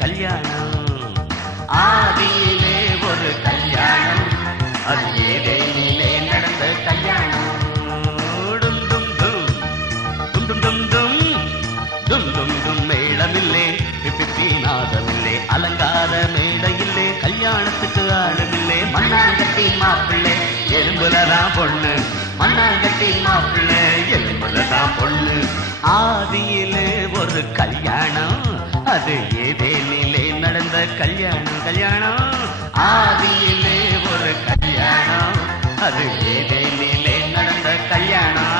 கல்யாணம். ஆதியிலே ஒரு கல்யாணம், அது ஏதேனிலே நடந்த கல்யாணம். டும் டும் டும் டும் டும் டும் டும் டும் டும் டும் மேளமில்லே, பிப்பி நாதமில்லே, அலங்கார மேடையில்லே, கல்யாணத்துக்கு ஆளுமில்லே. மண்ணாங்கட்டி மாப்பிள்ளை எலும்புலதான் பொண்ணு, மண்ணாங்கட்டி மாப்பிள்ளை எலும்புலதான் பொண்ணு. ஆதியிலே ஒரு கல்யாணம், அது ஏதேனிலே நடந்த கல்யாணம். கல்யாணம் ஆதியிலே ஒரு கல்யாணம், அது ஏதேனிலே நடந்த கல்யாணம்.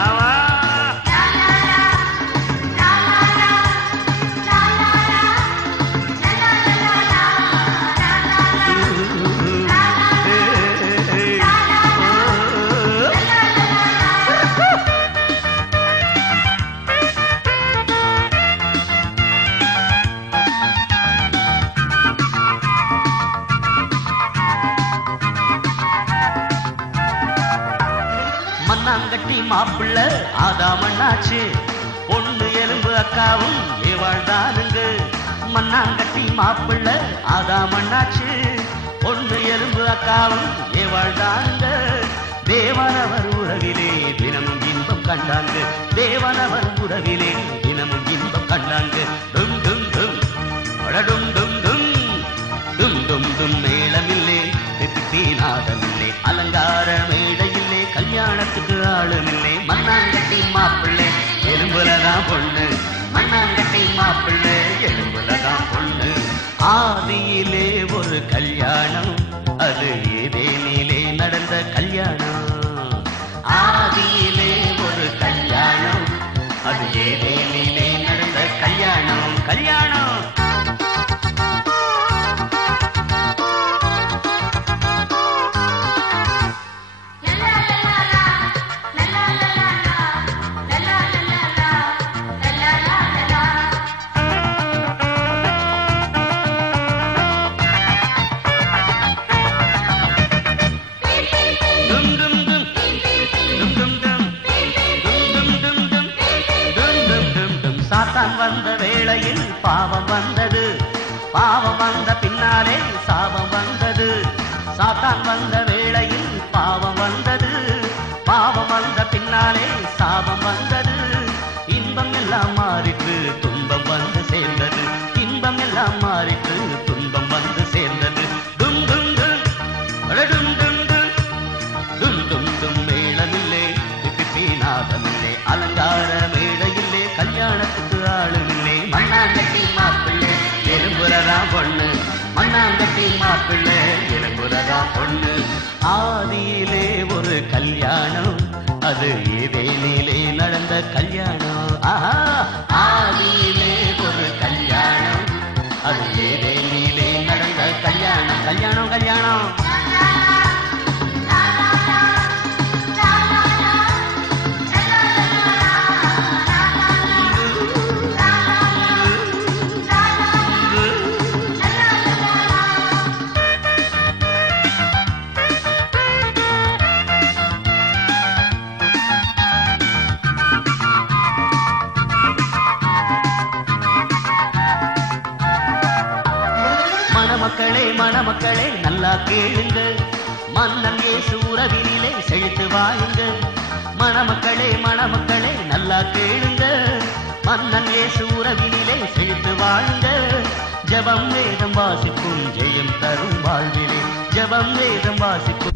மண்ணாங்கட்டி மாப்பிள்ள ஆதாமண்ணாச்சு, பொண்ணு எலும்பு அக்காவும் ஏவாழ்தானுங்க. மண்ணாங்கட்டி மாப்பிள்ள ஆதாமண்ணாச்சு, பொண்ணு எலும்பு அக்காவும் ஏவாழ்தானுங்க. தேவனவர் உறவிலே தினமும் இன்பம் கண்டாங்க, தேவனவர் உறவிலே தினமும் இன்பம் கண்டாங்க. டும் டும் டும் டும் டும் டும் டும் டும் டும் மேளமில்லே, நாதமில்லே, அலங்கார மேடையில்லே, கல்யாணத்துக்கு ஆளுமில்லே. மண்ணாங்கட்டி மாப்பிள்ளை எலும்புலதான் பொண்ணு, மண்ணாங்கட்டி மாப்பிள்ளை எலும்புலதான் பொண்ணு. ஆதியிலே ஒரு கல்யாணம், அது ஏதேனிலே நடந்த கல்யாணம். ஆதியிலே ஒரு கல்யாணம், அது ஏதேனிலே நடந்த கல்யாணம். கல்யாணம் சாத்தான் வந்த வேளையில் பாவம் வந்தது, பாவம் வந்த பின்னாலே சாபம் வந்தது. சாத்தான் வந்த வேளையில் பாவம் வந்தது, பாவம் வந்த பின்னாலே சாபம் வந்தது. இன்பம் எல்லாம் மாறிட்டு துன்பம் வந்து சேர்ந்தது, இன்பம் எல்லாம் மாறிட்டு துன்பம் வந்து சேர்ந்தது. டும் டும் டும் டும் டும் டும் டும் டும் மேளமில்லே, பிப்பி நாதமில்லே, அலங்கார மேடையில்லே, கல்யாணத்துக்கு ஆளுமில்லே. மண்ணாங்கட்டி மாப்பிள்ளை எலும்புலதான் பொண்ணு, மண்ணாங்கட்டி மாப்பிள்ளை எலும்புலதான் பொண்ணு. ஆதியிலே ஒரு கல்யாணம், அது ஏதேனிலே நடந்த கல்யாணம். ஆஹா, ஆதியிலே ஒரு கல்யாணம், அது ஏதேனிலே நடந்த கல்யாணம். கல்யாணம் கல்யாணம் மணமக்களே மணமக்களே நல்லா கேளுங்க, மன்னன் இயேசு உறவினிலே செழித்து வாழுங்க. மணமக்களே மணமக்களே நல்லா கேளுங்க, மன்னன் இயேசு உறவினிலே செழித்து வாழுங்க. ஜெபம் வேதம் வாசிக்கும் ஜெயம் தரும் வாழ்விலே, ஜெபம் வேதம் வாசிக்கும்